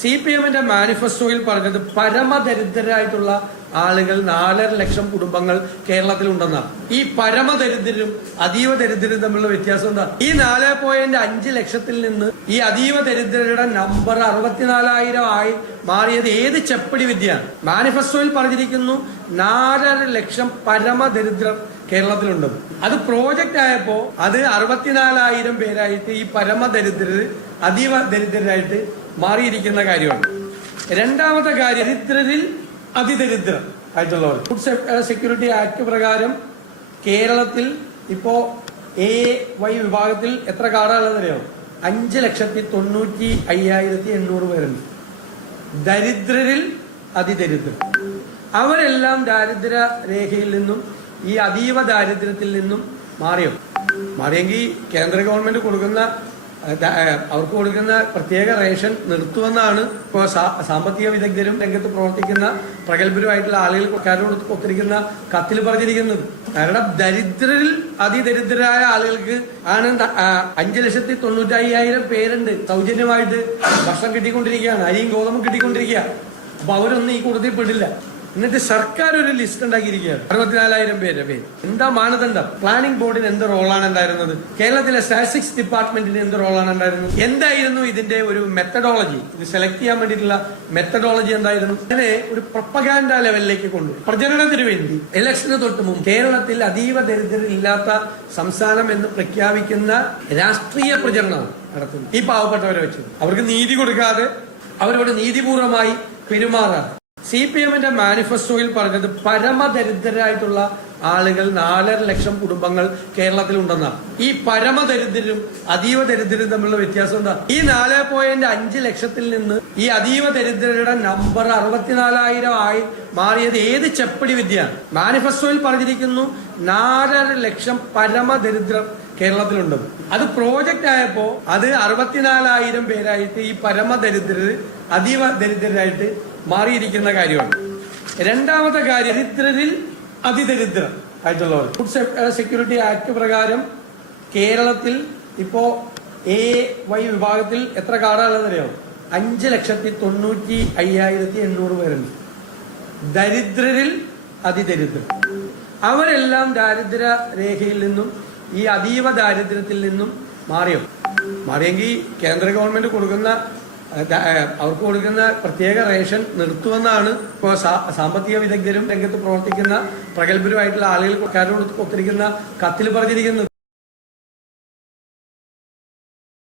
CPM-ന്റെ മാനിഫെസ്റ്റോയിൽ പറഞ്ഞത് പരമദരിദ്രരായിട്ടുള്ള ആളുകൾ 4.5 ലക്ഷം കുടുംബങ്ങൾ കേരളത്തിലുണ്ടെന്നാണ്. ഈ പരമദരിദ്രരും അതീവ ദരിദ്രരും തമ്മിലുള്ള വ്യത്യാസം എന്താ? ഈ 4.5 ലക്ഷത്തിൽ നിന്ന് ഈ അതീവ ദരിദ്രരുടെ നമ്പർ 64,000 ആയി മാറിയത് ഏത് ചെപ്പടി വിദ്യയാണ്? മാനിഫെസ്റ്റോയിൽ പറഞ്ഞിരിക്കുന്നു 4.5 ലക്ഷം പരമദരിദ്രർ കേരളത്തിലുണ്ട്. അത് പ്രോജക്റ്റ് ആയപ്പോ അത് 64,000 പേരായിട്ട് ഈ പരമദരിദ്രര് അതീവ ദരിദ്രരായിട്ട് മാറിയിരിക്കുന്ന കാര്യമാണ്. രണ്ടാമത്തെ കാര്യം, ദരിദ്രരിൽ അതിദരിദ്രം ആയിട്ടുള്ളവർ. ഫുഡ് സെക്യൂരിറ്റി ആക്ട് പ്രകാരം കേരളത്തിൽ ഇപ്പോ AY വിഭാഗത്തിൽ എത്ര കാർഡുകളെന്നറിയോ? 5,95,800 പേരുണ്ട്. ദരിദ്രരിൽ അതിദരിദ്രം. അവരെല്ലാം ദാരിദ്ര്യ രേഖയിൽ നിന്നും ഈ അതീവ ദാരിദ്ര്യത്തിൽ നിന്നും മാറിയെങ്കിൽ കേന്ദ്ര ഗവൺമെന്റ് അവർക്ക് കൊടുക്കുന്ന പ്രത്യേക റേഷൻ നിർത്തുമെന്നാണ് ഇപ്പോൾ സാമ്പത്തിക വിദഗ്ധരും രംഗത്ത് പ്രവർത്തിക്കുന്ന പ്രഗത്ഭരുമായിട്ടുള്ള ആളുകൾക്കാരോട് ഒത്തിരിക്കുന്ന കത്തിൽ പറഞ്ഞിരിക്കുന്നത്. കാരണം ദരിദ്രരിൽ അതിദരിദ്രരായ ആളുകൾക്ക് ആണ് 5,95,000 പേരുണ്ട് സൗജന്യമായിട്ട് ഭക്ഷണം കിട്ടിക്കൊണ്ടിരിക്കുകയാണ്, അരിയും ഗോതമ്പും കിട്ടിക്കൊണ്ടിരിക്കുക. അപ്പൊ അവരൊന്നും ഈ കൂട്ടത്തിൽ പെടില്ല. എന്നിട്ട് സർക്കാർ ഒരു ലിസ്റ്റ് ഉണ്ടാക്കിയിരിക്കുകയാണ് 64,000 പേര്. എന്താ മാനദണ്ഡം? പ്ലാനിംഗ് ബോർഡിന് എന്ത് റോളാണ് ഉണ്ടായിരുന്നത്? കേരളത്തിലെ സ്റ്റാറ്റിസ്റ്റിക്സ് ഡിപ്പാർട്ട്മെന്റിന് എന്ത് റോളാണ് ഉണ്ടായിരുന്നത്? എന്തായിരുന്നു ഇതിന്റെ ഒരു മെത്തഡോളജി? ഇത് സെലക്ട് ചെയ്യാൻ വേണ്ടിയിട്ടുള്ള മെത്തഡോളജി എന്തായിരുന്നു? അതിനെ ഒരു പ്രൊപ്പഗാൻഡ ലെവലിലേക്ക് കൊണ്ടുപോയി പ്രചരണത്തിന് വേണ്ടി ഇലക്ഷന് തൊട്ട് മുമ്പ് കേരളത്തിൽ അതീവ ദരിദ്രരില്ലാത്ത സംസ്ഥാനം എന്ന് പ്രഖ്യാപിക്കുന്ന രാഷ്ട്രീയ പ്രചരണമാണ് നടത്തുന്നത്. ഈ പാവപ്പെട്ടവരെ വെച്ച് അവർക്ക് നീതി കൊടുക്കാതെ അവരോട് നീതിപൂർവമായി പെരുമാറാതെ. CPM-ന്റെ മാനിഫെസ്റ്റോയിൽ പറഞ്ഞത് പരമദരിദ്രരായിട്ടുള്ള ആളുകൾ 4.5 ലക്ഷം കുടുംബങ്ങൾ കേരളത്തിലുണ്ടെന്നാണ്. ഈ പരമദരിദ്രരും അതീവ ദരിദ്രരും തമ്മിലുള്ള വ്യത്യാസം എന്താ? ഈ 4.5 ലക്ഷത്തിൽ നിന്ന് ഈ അതീവ ദരിദ്രരുടെ നമ്പർ 64,000 ആയി മാറിയത് ഏത് ചെപ്പടി വിദ്യയാണ്? മാനിഫെസ്റ്റോയിൽ പറഞ്ഞിരിക്കുന്നു 4.5 ലക്ഷം പരമദരിദ്രർ കേരളത്തിലുണ്ട്. അത് പ്രോജക്റ്റ് ആയപ്പോ അത് 64,000 പേരായിട്ട് ഈ പരമദരിദ്രര് അതീവ ദരിദ്രരായിട്ട് മാറിയിരിക്കുന്ന കാര്യമാണ്. രണ്ടാമത്തെ കാര്യം, ദരിദ്രരിൽ അതിദരിദ്രം ആയിട്ടുള്ളവർ. ഫുഡ് സെക്യൂരിറ്റി ആക്ട് പ്രകാരം കേരളത്തിൽ ഇപ്പോ AY വിഭാഗത്തിൽ എത്ര കാർഡുകളെന്നറിയോ? 5,95,800 പേരുണ്ട്. ദരിദ്രരിൽ അതിദരിദ്രം. അവരെല്ലാം ദാരിദ്ര്യ രേഖയിൽ നിന്നും ഈ അതീവ ദാരിദ്ര്യത്തിൽ നിന്നും മാറിയെങ്കിൽ കേന്ദ്ര ഗവൺമെന്റ് അവർക്ക് കൊടുക്കുന്ന പ്രത്യേക റേഷൻ നിർത്തുമെന്നാണ് ഇപ്പോൾ സാമ്പത്തിക വിദഗ്ധരും രംഗത്ത് പ്രവർത്തിക്കുന്ന പ്രഗത്ഭരുമായിട്ടുള്ള ആളുകൾക്കാരോട് ഒത്തിരിക്കുന്ന കത്തിൽ പറഞ്ഞിരിക്കുന്നത്.